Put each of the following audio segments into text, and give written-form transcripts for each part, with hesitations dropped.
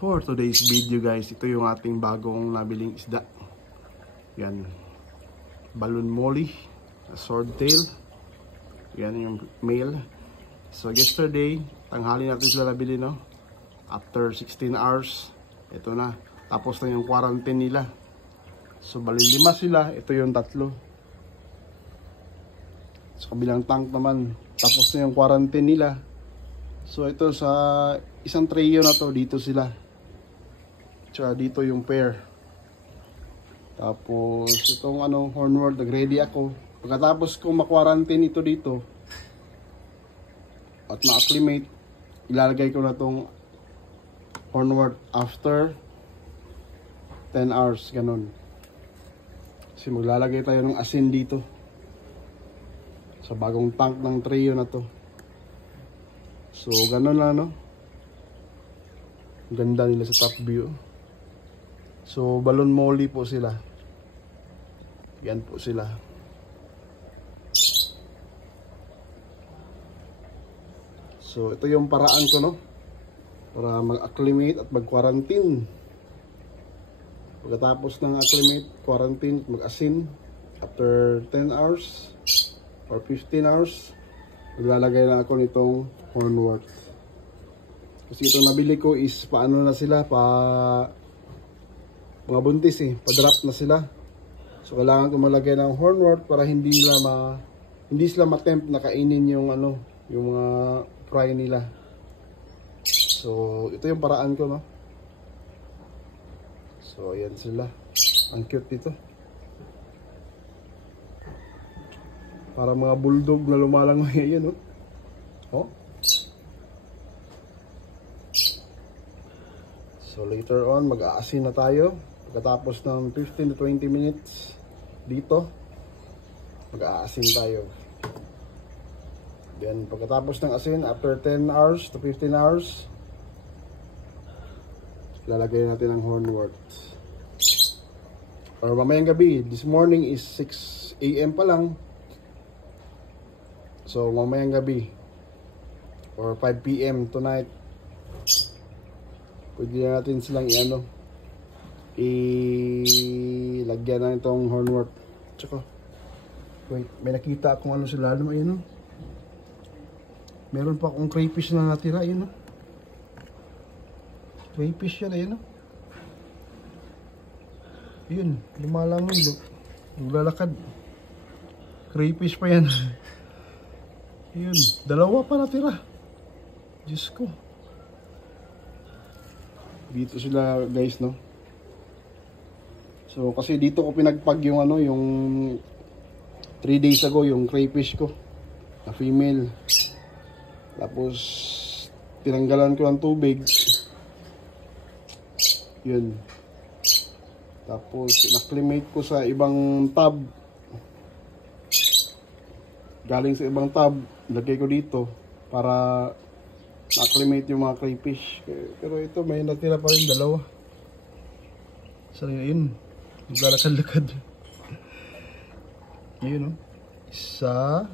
For today's video guys, ito yung ating bagong nabiling isda. Yan, balloon molly, swordtail. Yan yung male. So yesterday, tanghali natin sila nabili, no? After 16 hours, ito na. Tapos na yung quarantine nila. So bali 5 sila, ito yung 3. Sa kabilang tank naman, tapos na yung quarantine nila. So ito sa isang trio na to, dito sila. Tsaka dito yung pair. Tapos itong hornwort, nag-ready ako. Pagkatapos ko ma-quarantine ito dito at ma-acclimate, ilalagay ko na tong hornwort after 10 hours, ganun. Kasi maglalagay tayo ng asin dito sa bagong tank ng trio na to. So ganun lang, no? Ganda nila sa top view. So balloon molly po sila. Yan po sila. So ito yung paraan ko, no? Para mag-acclimate at mag-quarantine. Pagkatapos ng acclimate, quarantine, mag-asin after 10 hours or 15 hours, maglalagay na ako nitong hornwort. Kasi itong nabili ko is paano na sila, mga buntis pa-drop na sila. So kailangan ko malagay ng hornwort para hindi sila ma-tempt na kainin yung yung mga fry nila. So ito yung paraan ko, no? So ayan sila. Ang cute dito. Para mga bulldog na lumalangoy yun, no? Oh. So later on, mag-aasin na tayo. Pagkatapos ng 15 to 20 minutes dito, mag-aasin tayo. Then pagkatapos ng asin, after 10 hours to 15 hours, lalagay natin ang hornwort. Or mamayang gabi, this morning is 6 AM pa lang. So mamayang gabi or 5 PM tonight, pwede na natin silang ilagyan na itong hornwort. Tsaka wait, may nakita akong sa lalim, ayun, no? Meron pa akong crayfish na natira, ayun, no? Crayfish yan, ayun, no? Ayun, lumalangoy, naglalakad. Crayfish pa yan. Ayun, 2 pa natira. Diyos ko. Dito sila guys, no? So kasi dito ko pinagpag yung yung 3 days ago yung crayfish ko na female. Tapos tinanggalan ko ng tubig. Yun. Tapos in-acclimate ko sa ibang tub. Galing sa ibang tub, lagay ko dito para acclimate yung mga crayfish. Pero ito may natira pa rin 2. So yun, naglalakad-lakad. Yun, no? Isa.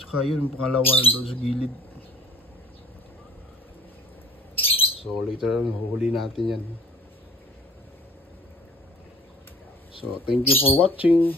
Tsaka yun, pangalawa nandun sa gilid. So later on, huhuli natin yan. So thank you for watching.